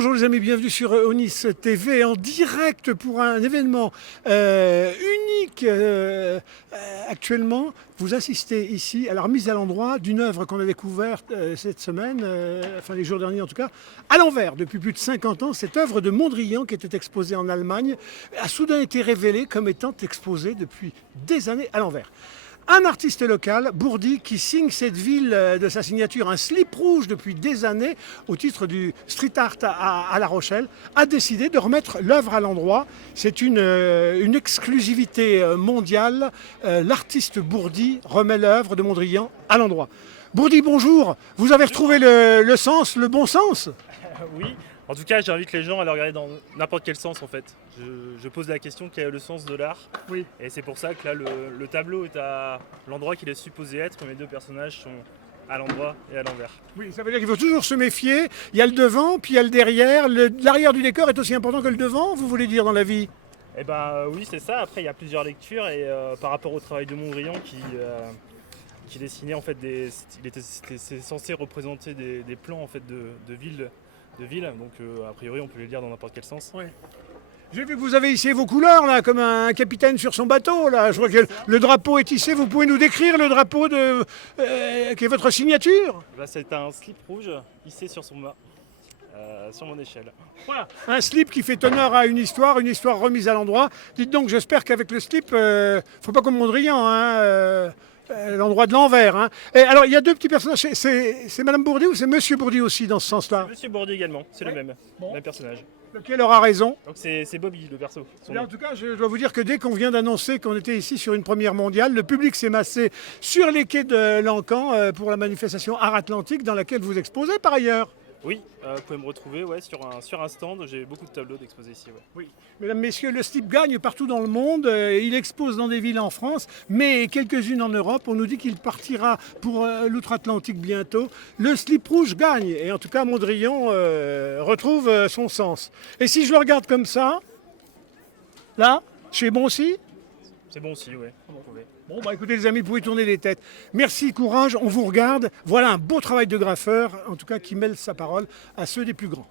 Bonjour les amis, bienvenue sur Onis TV en direct pour un événement unique. Actuellement, vous assistez ici à la remise à l'endroit d'une œuvre qu'on a découverte cette semaine, enfin les jours derniers en tout cas, à l'envers. Depuis plus de 50 ans, cette œuvre de Mondrian qui était exposée en Allemagne a soudain été révélée comme étant exposée depuis des années à l'envers. Un artiste local, Bourdi, qui signe cette ville de sa signature, un slip rouge depuis des années, au titre du street art à La Rochelle, a décidé de remettre l'œuvre à l'endroit. C'est une exclusivité mondiale. L'artiste Bourdi remet l'œuvre de Mondrian à l'endroit. Bourdi, bonjour. Vous avez retrouvé le sens, le bon sens? Oui, en tout cas j'invite les gens à le regarder dans n'importe quel sens en fait. Je pose la question quel est le sens de l'art. Oui. Et c'est pour ça que là le tableau est à l'endroit qu'il est supposé être, mais les deux personnages sont à l'endroit et à l'envers. Oui, ça veut dire qu'il faut toujours se méfier. Il y a le devant, puis il y a le derrière. L'arrière du décor est aussi important que le devant, vous voulez dire, dans la vie? Et ben oui c'est ça, après il y a plusieurs lectures et par rapport au travail de Mondrian qui dessinait en fait c'était censé représenter des plans en fait de villes. Donc a priori on peut les lire dans n'importe quel sens. Oui. J'ai vu que vous avez hissé vos couleurs là, comme un capitaine sur son bateau là. Je vois que le drapeau est hissé. Vous pouvez nous décrire le drapeau qui est votre signature? Là c'est un slip rouge hissé sur son mât, sur mon échelle. Voilà, un slip qui fait honneur à une histoire remise à l'endroit. Dites donc, j'espère qu'avec le slip, faut pas comme Mondrian, hein, l'endroit de l'envers. Hein. Et alors, il y a deux petits personnages. C'est Madame Bourdi ou c'est Monsieur Bourdi aussi dans ce sens-là? Monsieur Bourdi également, c'est le même, Bon. même personnage. Lequel aura raison? Donc c'est Bobby le perso. Son En nom. tout cas, je dois vous dire que dès qu'on vient d'annoncer qu'on était ici sur une première mondiale, le public s'est massé sur les quais de Lancan pour la manifestation Art Atlantique dans laquelle vous exposez par ailleurs. Oui, vous pouvez me retrouver sur un stand, j'ai beaucoup de tableaux d'exposés ici. Ouais. Oui. Mesdames, Messieurs, le slip gagne partout dans le monde. Il expose dans des villes en France, mais quelques-unes en Europe. On nous dit qu'il partira pour l'outre-Atlantique bientôt. Le slip rouge gagne. Et en tout cas, Mondrian retrouve son sens. Et si je le regarde comme ça, là, c'est bon aussi? C'est bon aussi, oui. Vous pouvez. Bon, bah écoutez les amis, vous pouvez tourner les têtes. Merci, courage, on vous regarde. Voilà un beau travail de graffeur, en tout cas qui mêle sa parole à ceux des plus grands.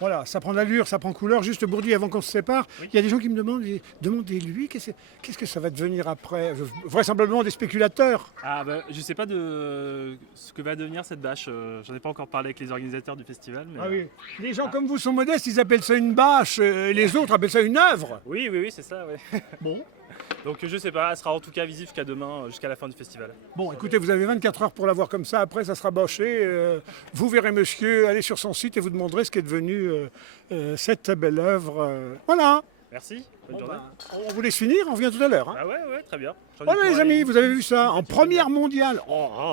Voilà, ça prend l'allure, ça prend couleur. Juste Bourdi, avant qu'on se sépare, Oui. il y a des gens qui me demandent, demandez-lui, qu'est-ce que ça va devenir après? Vraisemblablement des spéculateurs. Ah bah je sais pas de ce que va devenir cette bâche, j'en ai pas encore parlé avec les organisateurs du festival. Mais, Ah oui. Les gens comme vous sont modestes, ils appellent ça une bâche, les autres appellent ça une œuvre. oui, c'est ça, ouais. Bon. Donc je sais pas, elle sera en tout cas visible jusqu'à demain, jusqu'à la fin du festival. Bon, écoutez, vous avez 24 heures pour la voir comme ça. Après, ça sera bâché. Vous verrez monsieur, allez sur son site et vous demanderez ce qu'est devenu cette belle œuvre. Voilà. Merci, bonne Bon, journée. ben, on vous laisse finir, on vient tout à l'heure. Hein. Ah ouais, très bien. J'en ai Voilà pour les aller. amis, vous avez vu ça, en première mondiale.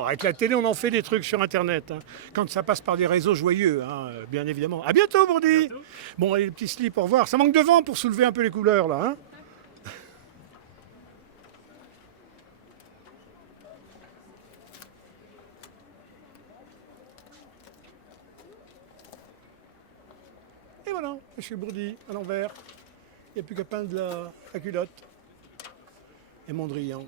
Avec la télé, on en fait des trucs sur Internet. Hein. Quand ça passe par des réseaux joyeux, hein, bien évidemment. À bientôt, Bourdi. bientôt. Bon, allez, les petits slips, au revoir. Ça manque de vent pour soulever un peu les couleurs, là. Hein. Et voilà, monsieur Bourdi, à l'envers. Il n'y a plus qu'à peindre la culotte. Et Mondrian.